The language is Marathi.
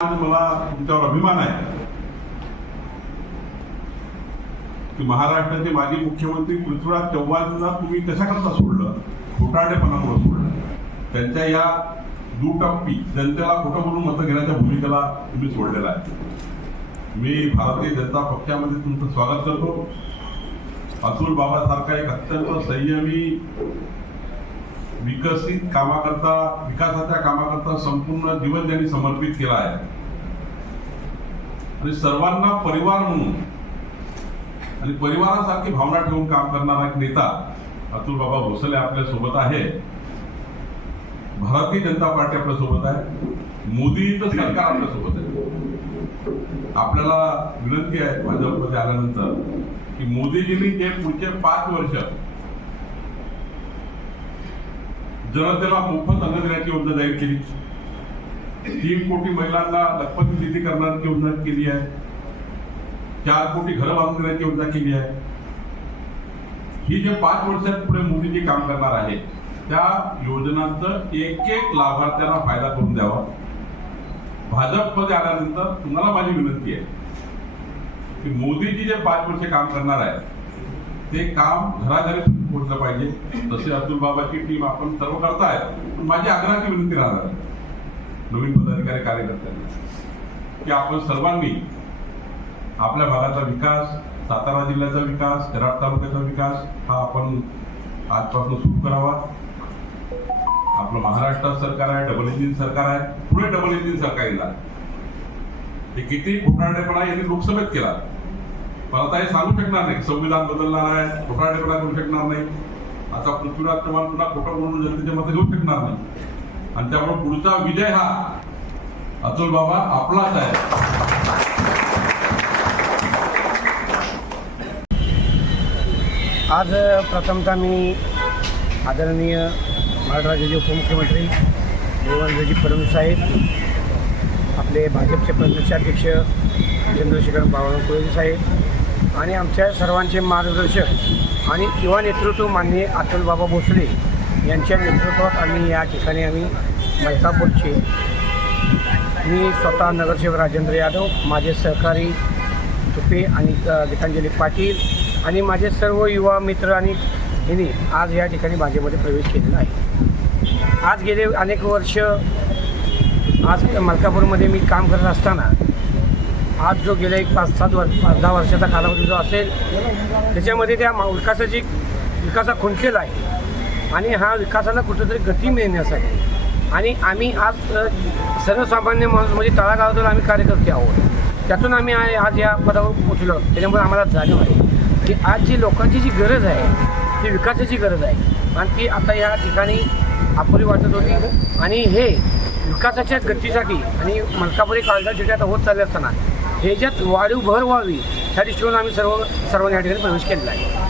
आणि मला तुमच्यावर अभिमान आहे की महाराष्ट्राचे माजी मुख्यमंत्री पृथ्वीराज चव्हाणांना तुम्ही कशाकरता सोडलं? खोटाडेपणामुळे सोडलं. त्यांच्या या दुटप्पी जनतेला खोटं म्हणून मतं घेण्याच्या भूमिकेला तुम्ही सोडलेला आहे. मी भारतीय जनता पक्षामध्ये तुमचं स्वागत करतो. अतुल बाबासारखा एक अत्यंत संयमी विकसित कामाकरता विकासाच्या कामाकरता संपूर्ण जीवन त्यांनी समर्पित केलं आहे. आणि सर्वांना परिवार म्हणून आणि परिवारासारखी भावना ठेवून काम करणारा एक नेता अतुल बाबा भोसले आपल्यासोबत आहे. भारतीय जनता पार्टी आपल्यासोबत आहे. मोदीचं सरकार आपल्यासोबत आहे. आपल्याला विनंती आहे भाजपमध्ये आल्यानंतर की मोदीजींनी जे पुढचे पाच वर्ष जनतेला मोफत अन्न देण्याची योजना जाहीर केली. तीन कोटी महिलांना लखपत निधी करण्याची योजना केली आहे. चार कोटी घरं बांधून देण्याची योजना केली आहे. ही जे पाच वर्षात पुढे मोदीजी काम करणार आहे त्या योजनांचं एक एक लाभार्थ्यांना फायदा करून द्यावा. भाजपमध्ये आल्यानंतर तुम्हाला माझी विनंती आहे की मोदीजी जे पाच वर्ष काम करणार आहे ते काम घराघरी म्हटलं पाहिजे. तसे अब्दुल बाबाची टीम आपण सर्व करताय. पण माझी आग्रहाची विनंती राहणार नवीन पदाधिकारी कार्यकर्त्यांना. की आपण सर्वांनी आपल्या भागाचा विकास सातारा जिल्ह्याचा विकास कराड तालुक्याचा विकास हा आपण आजपासून सुरू करावा. आपलं महाराष्ट्रात सरकार आहे डबल इंजिन सरकार आहे. पुढे डबल इंजिन सरकार येणार. हे किती घोटाळेपणा यांनी लोकसभेत केला. मला आता हे सांगू शकणार नाही. संविधान बदलणार आहे खोटारडेपणा करू शकणार नाही. आता पृथ्वीराज चव्हाण पुन्हा खोटा म्हणून जनतेचे मतं घेऊ शकणार नाही. आणि त्यामुळे पुढचा विजय हा अतुल बाबा आपलाच आहे. आज प्रथमतः मी आदरणीय महाराष्ट्राचे उपमुख्यमंत्री देवेंद्रजी फडणवीस साहेब आपले भाजपचे प्रदेशाध्यक्ष चंद्रशेखर बावनकुळे साहेब आणि आमच्या सर्वांचे मार्गदर्शक आणि युवा नेतृत्व माननीय अतुलबाबा भोसले यांच्या नेतृत्वात आम्ही या ठिकाणी आम्ही मलकापूरचे मी स्वतः नगरसेवक राजेंद्र यादव माझे सहकारी तुपे आणि गीतांजली पाटील आणि माझे सर्व युवा मित्र आणि यांनी आज या ठिकाणी भाजपमध्ये प्रवेश केलेला आहे. आज गेले अनेक वर्ष आज मलकापूरमध्ये मी काम करत असताना आज जो गेल्या एक पाच सात वर्ष पाच दहा वर्षाचा कालावधी जो असेल त्याच्यामध्ये त्या मा- विकासाची विकासा खुंटलेला आहे. आणि हा विकासाला कुठेतरी गती मिळण्यासाठी. आणि आम्ही आज सर्वसामान्य माणूस म्हणजे तळागावातून आम्ही कार्यकर्ते आहोत त्यातून आम्ही आज या पदावर पोचलो त्याच्यामुळे आम्हाला जाणीव आहे की आज जी लोकांची जी गरज आहे ती विकासाची गरज आहे. आणि ती आता या ठिकाणी अपुरी वाटत होती. आणि हे विकासाच्या गतीसाठी आणि मलकापुरी काळजा जिल्ह्यात होत चालले असताना ह्याच्यात वाढीव भर व्हावी ह्या दृष्टीने आम्ही सर्व सर्वांनी या ठिकाणी प्रवेश केलेला आहे.